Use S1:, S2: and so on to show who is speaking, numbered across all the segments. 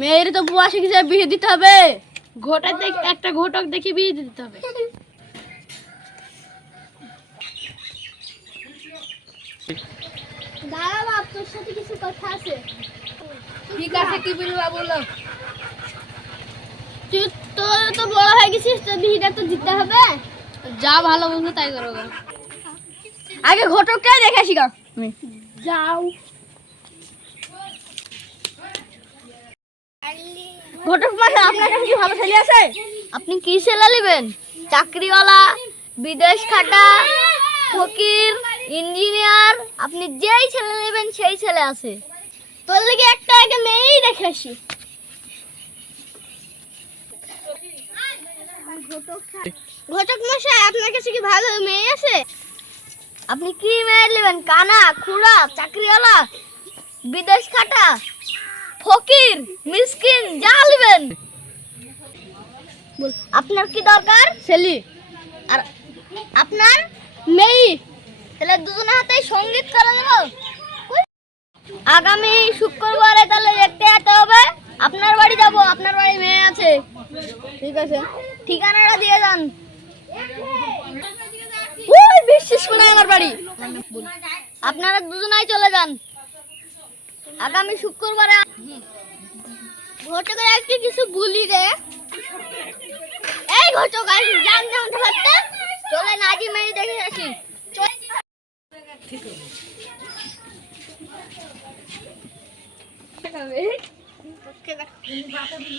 S1: মেয়ের তো বুয়া শিখেছে বিয়ে দিতে হবে।
S2: ঘটক দেখি একটা ঘটক দেখি বিয়ে দিতে হবে।
S1: দাঁড়া বাপ তোর সাথে কিছু কথা আছে।
S2: ঠিক আছে কি বলবা বলো।
S1: তুই তোর তো বড় হয়ে গেছিস তো বিয়েটা তো দিতে হবে।
S2: যা ভালো বুঝো তাই করো।
S1: আগে ঘটককে দেখে গা।
S2: যাও।
S1: ছেলে আপনি কি ছেলে নেবেন? চাকরিওয়ালা, বিদেশ খাটা, ফকির, ইঞ্জিনিয়ার, আপনি যেই ছেলে নেবেন সেই ছেলে আছে। তোর লিগে একটা আগে মেয়েই দেখে আসি। ঘটক মশাই, আপনার কাছে কি ভালো মেয়ে আছে? আপনি কি মেয়ে নেবেন? কানা, খুড়া, চাকরিওয়ালা, বিদেশ খাটা ফকির মিসকিন যা নেবেন আপনার কি দরকার?
S2: সেলি
S1: আর আপনার মেয়ে। তাহলে দুজনের হাতে সংগীত করে দেব আগামী শুক্রবারে তাহলে দেখতে যেতে হবে। আপনার বাড়ি যাব আপনার বাড়ি মেয়ে আছে।
S2: ঠিক আছে।
S1: ঠিকানাটা দিয়ে যান। ওই বিশ্বাস করে আমার বাড়ি। আপনারা দুজনাই চলে যান। আগামী শুক্রবারে ঘটকের আজকে কিছু বলি রে। এই ঘটক আজ জান জান থাকতে চলে নাজি মেয়ে দেখে আসি।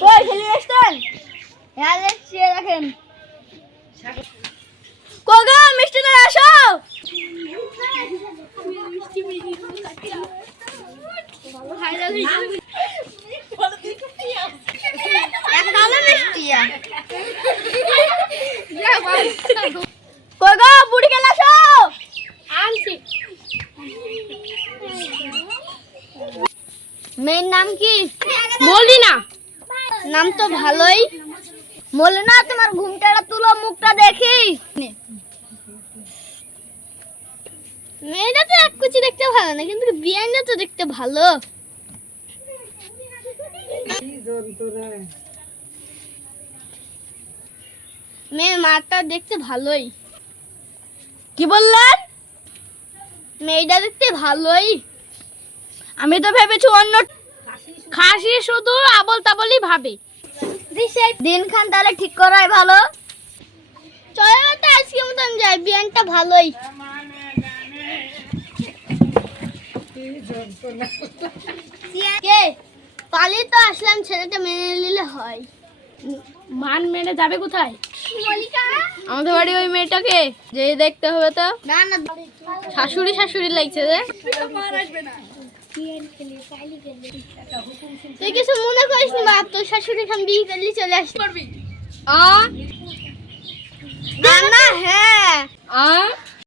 S1: কই আসতেন হ্যাঁ দেখেন কোগা, মিষ্টি আসো একদমই মিষ্টি বুড়ি
S2: আনছি।
S1: মেয়ের নাম কি?
S2: মলিনা।
S1: নাম তো ভালোই। বলে না তোমার ঘুমটাটা তুলো মুখটা দেখি। মেয়েটা তো এক কুচি দেখতে ভালো না কিন্তু বিয়ানটা তো দেখতে ভালো। মেয়ের মাটা দেখতে ভালোই।
S2: কি বললেন?
S1: মেয়েটা দেখতে ভালোই।
S2: আমি তো ভেবেছি অন্য খাসি শুধু আবল তাবলই ভাবে।
S1: দিন খান তাহলে ঠিক করাই ভালো। চলো তো আজকে মতন যাই বিয়ানটা ভালোই। কে? পালি তো আসলাম ছেলেটা মেনে নিলে হয়।
S2: মান মেনে যাবে কোথায়? আমাদের বাড়ি ওই মেয়েটাকে যে দেখতে হবে তো।
S1: না না।
S2: শাশুড়ি শাশুড়ি লাগছে যে।
S1: তুই কিছু মনে করিস না বাপ? তোর শাশুড়ি খান বিয়ে করলি চলে আসবি
S2: আ?
S1: না হ্যাঁ।
S2: আ?